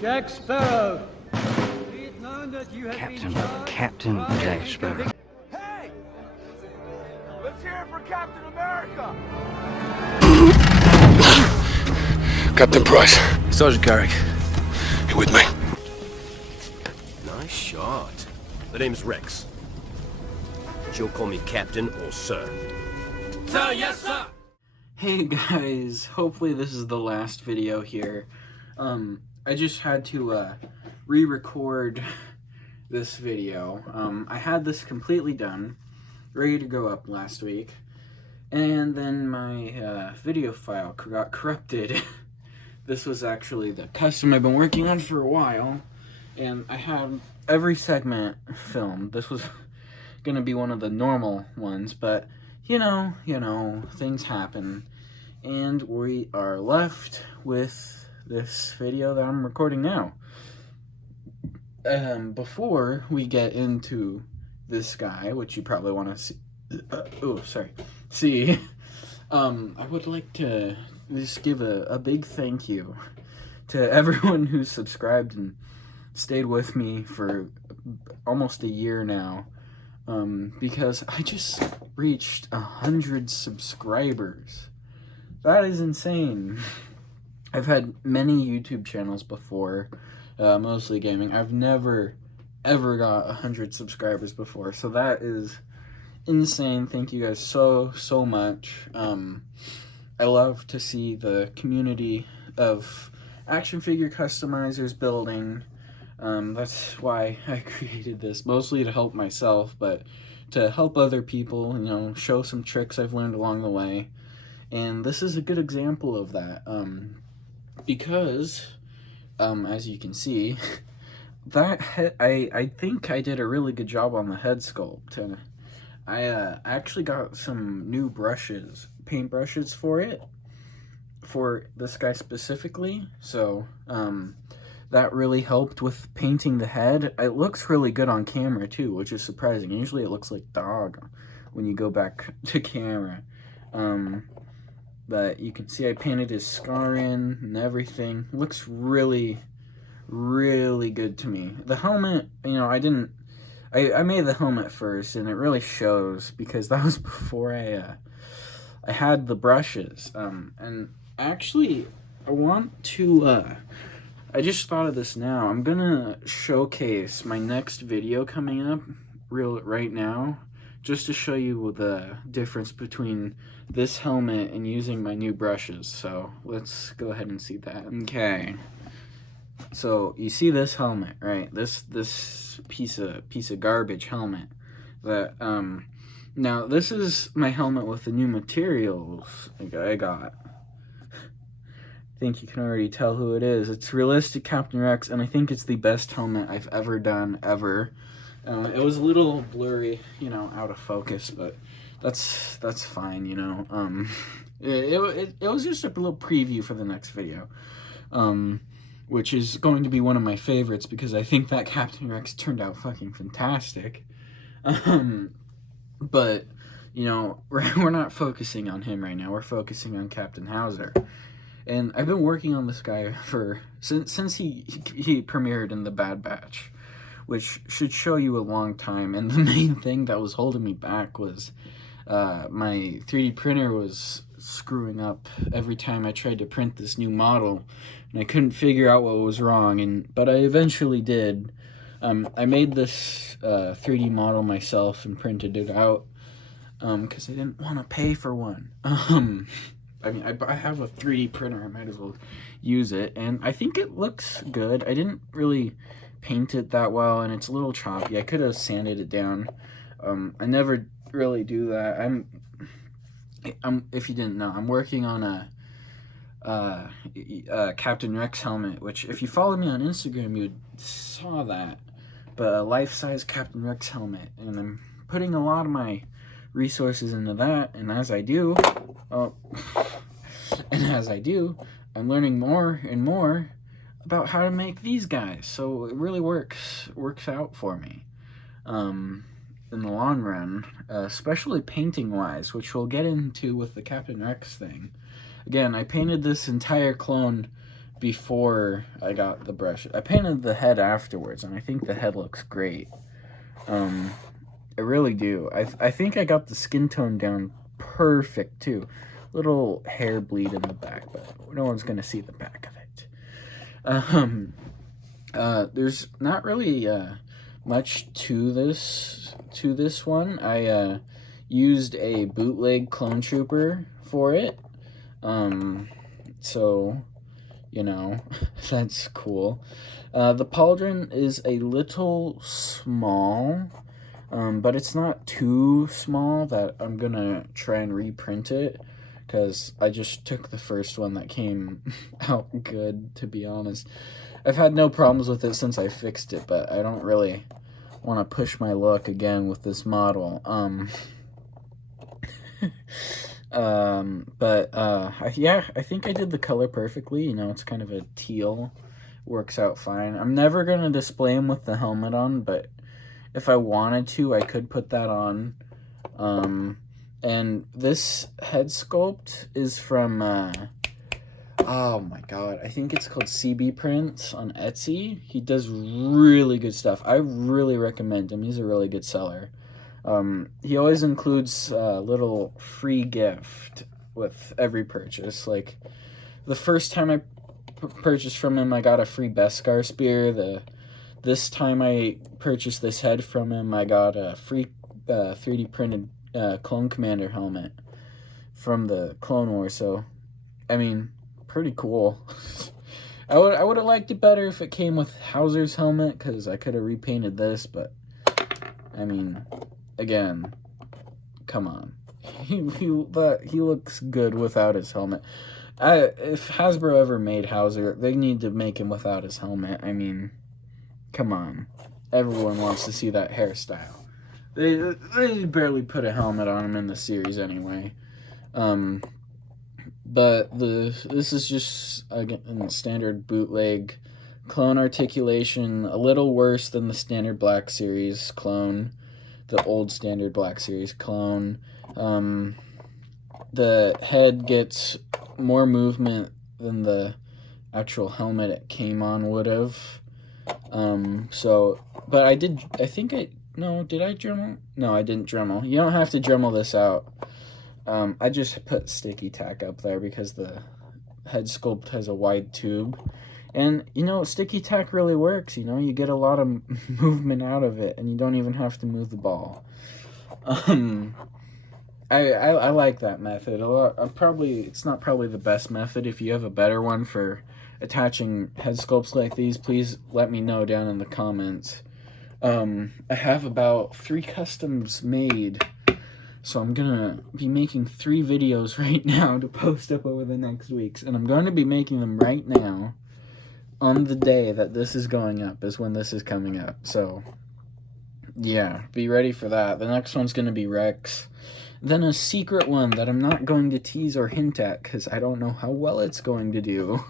Jack Sparrow. Be it known that you have been charged. Captain Jack Sparrow. Hey! Let's hear it for Captain America! Captain Price, Sergeant Carrick. you with me? Nice shot. The name's Rex. But you'll call me Captain or Sir. Sir, yes, sir! Hey guys, hopefully this is the last video here. I just had to re-record this video. I had this completely done, ready to go up last week, and then my video file got corrupted. This was actually the custom I've been working on for a while, and I had every segment filmed. This was gonna be one of the normal ones, but you know, things happen, and we are left with this video that I'm recording now. Before we get into this guy, which you probably want to see, I would like to just give a big thank you to everyone who's subscribed and stayed with me for almost a year now. Because I just reached 100 subscribers. That is insane. I've had many YouTube channels before, mostly gaming. I've never, ever got 100 subscribers before, so that is insane. Thank you guys so much. I love to see the community of action figure customizers building. That's why I created this, mostly to help myself, but to help other people, show some tricks I've learned along the way. And this is a good example of that, because, as you can see, that head, I think I did a really good job on the head sculpt, and I actually got some new brushes, paint brushes for this guy specifically, so, that really helped with painting the head. It looks really good on camera too, which is surprising. Usually it looks like dog when you go back to camera. But you can see I painted his scar in and everything. It looks really, really good to me. The helmet, I made the helmet first, and it really shows because that was before I had the brushes. And actually, I want to, I just thought of this now. I'm gonna showcase my next video coming up right now, just to show you the difference between this helmet and using my new brushes. So let's go ahead and see that. Okay. So you see this helmet, right? This piece of garbage helmet. That now this is my helmet with the new materials I got. I think you can already tell who it is. It's Realistic Captain Rex, and I think it's the best helmet I've ever done, ever. It was a little blurry, out of focus, but that's fine, It was just a little preview for the next video, which is going to be one of my favorites because I think that Captain Rex turned out fucking fantastic. But, we're not focusing on him right now. We're focusing on Captain Hauser. And I've been working on this guy since he premiered in the Bad Batch, which should show you a long time. And the main thing that was holding me back was my 3D printer was screwing up every time I tried to print this new model, and I couldn't figure out what was wrong. But I eventually did. I made this 3D model myself and printed it out because I didn't want to pay for one. I have a 3D printer, I might as well use it, and I think it looks good. I didn't really paint it that well, and it's a little choppy. I could have sanded it down. I never really do that. If you didn't know, I'm working on a Captain Rex helmet, which if you follow me on Instagram, you saw that, but a life-size Captain Rex helmet, and I'm putting a lot of my resources into that, and as I do, I'm learning more and more about how to make these guys, so it really works out for me in the long run, especially painting wise, which we'll get into with the Captain Rex thing. Again, I painted this entire clone before I got the brush. I painted the head afterwards, and I think the head looks great. I really do. I think I got the skin tone down perfect, too. Little hair bleed in the back, but no one's going to see the back of it. There's not really much to this one. I used a bootleg clone trooper for it. So, you know, that's cool. The pauldron is a little small, but it's not too small that I'm gonna try and reprint it, because I just took the first one that came out good, to be honest. I've had no problems with it since I fixed it, but I don't really want to push my luck again with this model. Yeah, I think I did the color perfectly. You know, it's kind of a teal. Works out fine. I'm never going to display him with the helmet on, but if I wanted to, I could put that on. And this head sculpt is from, oh my god, I think it's called CB Prints on Etsy. He does really good stuff. I really recommend him. He's a really good seller. He always includes a little free gift with every purchase. Like, the first time I purchased from him, I got a free Beskar spear. This time I purchased this head from him, I got a free 3D printed Clone Commander helmet from the Clone Wars. So, I mean, pretty cool. I would have liked it better if it came with Hauser's helmet, because I could have repainted this, but, I mean, again, come on. He looks good without his helmet. If Hasbro ever made Hauser, they need to make him without his helmet. I mean, come on. Everyone wants to see that hairstyle. They barely put a helmet on him in the series anyway. But this is just, again, standard bootleg clone articulation, a little worse than the standard Black Series clone, the old standard Black Series clone. The head gets more movement than the actual helmet it came on would have. But I did I Dremel? No, I didn't Dremel. You don't have to Dremel this out. I just put sticky tack up there because the head sculpt has a wide tube. And, you know, sticky tack really works, you know? You get a lot of movement out of it, and you don't even have to move the ball. I like that method a lot. It's not probably the best method. If you have a better one for attaching head sculpts like these, please let me know down in the comments. I have about 3 customs made, so I'm gonna be making 3 videos right now to post up over the next weeks, and I'm going to be making them right now. On the day that this is going up is when this is coming up, so yeah, be ready for that. The next one's gonna be Rex. Then a secret one that I'm not going to tease or hint at because I don't know how well it's going to do.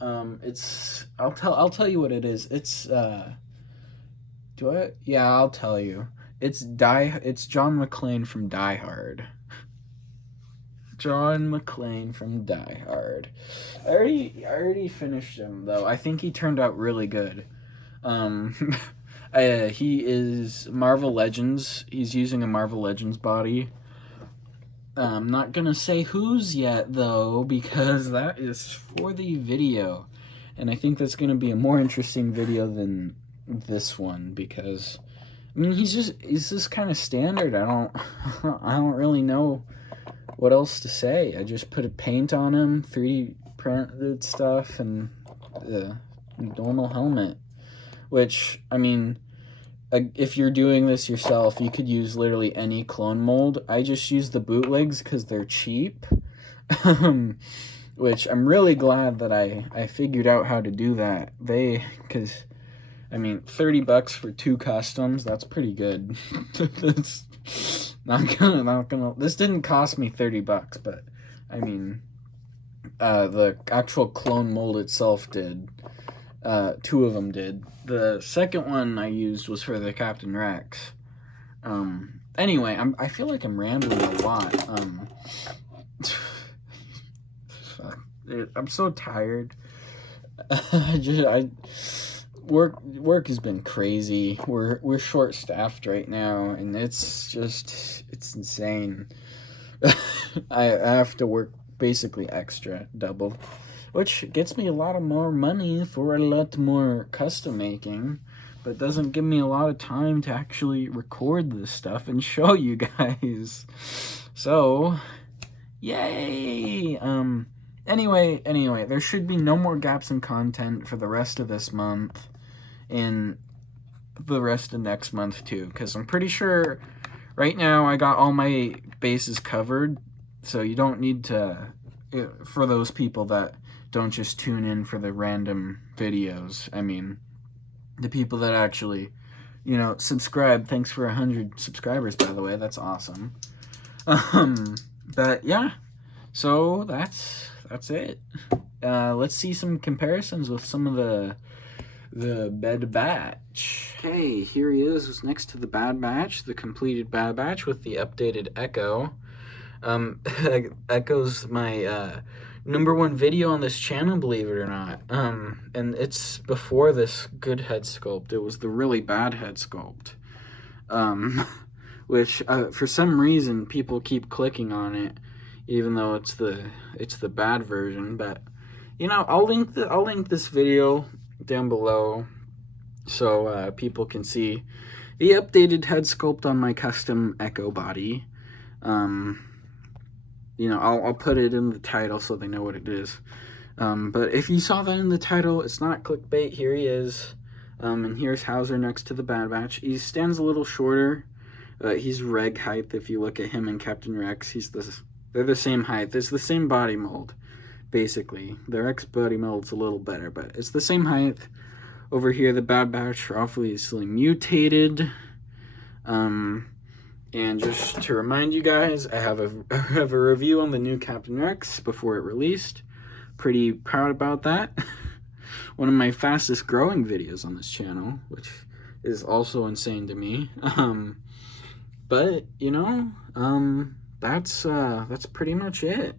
I'll tell you what it is. It's Yeah, I'll tell you. It's John McClane from Die Hard. John McClane from Die Hard. I already finished him though. I think he turned out really good. He is Marvel Legends. He's using a Marvel Legends body. I'm not gonna say whose yet though, because that is for the video, and I think that's gonna be a more interesting video than this one, because I mean he's just kind of standard. I don't really know what else to say. I just put a paint on him, 3D printed stuff, and the normal helmet. Which, I mean, if you're doing this yourself, you could use literally any clone mold. I just use the bootlegs because they're cheap. Which I'm really glad that I figured out how to do that. Because, I mean, $30 for 2 customs, that's pretty good. That's not gonna, this didn't cost me $30, but, I mean, the actual clone mold itself did. 2 of them did. The second one I used was for the Captain Rex. Anyway, I feel like I'm rambling a lot. Fuck. I'm so tired. Work has been crazy. We're short staffed right now, and it's insane. I have to work basically extra, double, which gets me a lot of more money for a lot more custom making, but doesn't give me a lot of time to actually record this stuff and show you guys. So, yay! Anyway, there should be no more gaps in content for the rest of this month and the rest of next month too, because I'm pretty sure right now I got all my bases covered, so you don't need to, for those people that don't just tune in for the random videos. I mean, the people that actually, subscribe. Thanks for 100 subscribers, by the way. That's awesome. But yeah, so that's it. Let's see some comparisons with some of the Bad Batch. Okay, here he is next to the Bad Batch, the completed Bad Batch with the updated Echo. Echo's my #1 video on this channel, believe it or not. And it's before this good head sculpt. It was the really bad head sculpt. Which for some reason people keep clicking on it, even though it's the bad version. But I'll link this video down below so people can see the updated head sculpt on my custom Echo body. I'll put it in the title so they know what it is. But if you saw that in the title, it's not clickbait. Here he is. And here's Hauser next to the Bad Batch. He stands a little shorter. He's reg height. If you look at him and Captain Rex, they're the same height. It's the same body mold, basically. The Rex body mold's a little better, but it's the same height. Over here, the Bad Batch are obviously mutated. And just to remind you guys, I have a review on the new Captain Rex before it released. Pretty proud about that. One of my fastest growing videos on this channel, which is also insane to me. But that's pretty much it.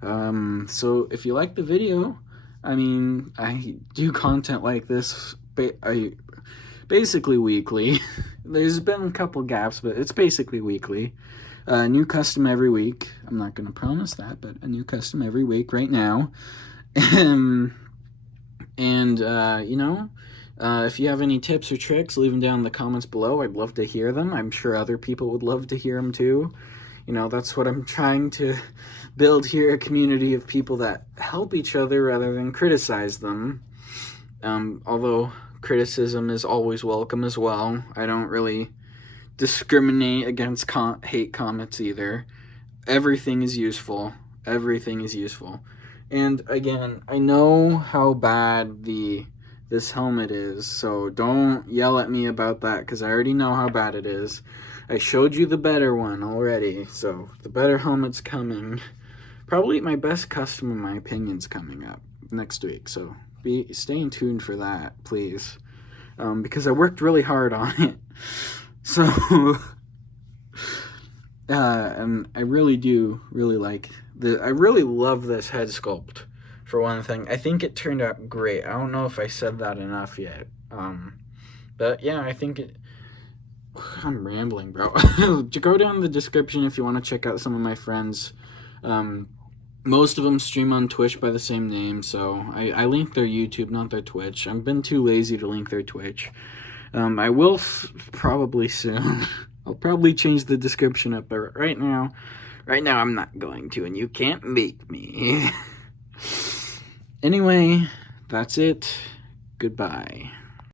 So if you like the video, I mean, I do content like this basically weekly. There's been a couple gaps, but it's basically weekly. New custom every week. I'm not going to promise that, but a new custom every week right now. If you have any tips or tricks, leave them down in the comments below. I'd love to hear them. I'm sure other people would love to hear them too. That's what I'm trying to build here, a community of people that help each other rather than criticize them. Although criticism is always welcome as well. I don't really discriminate against hate comments either. Everything is useful. Everything is useful. And again, I know how bad this helmet is, so don't yell at me about that, because I already know how bad it is. I showed you the better one already, so the better helmet's coming. Probably my best custom, in my opinion, is coming up next week, so stay tuned for that, please. Because I worked really hard on it. So, and I really like I really love this head sculpt, for one thing. I think it turned out great. I don't know if I said that enough yet. But yeah, I think I'm rambling, bro. Go down in the description if you want to check out some of my friends. Most of them stream on Twitch by the same name, so I link their YouTube, not their Twitch. I've been too lazy to link their Twitch. I will probably soon. I'll probably change the description up, but right now I'm not going to, and you can't make me. Anyway, that's it. Goodbye.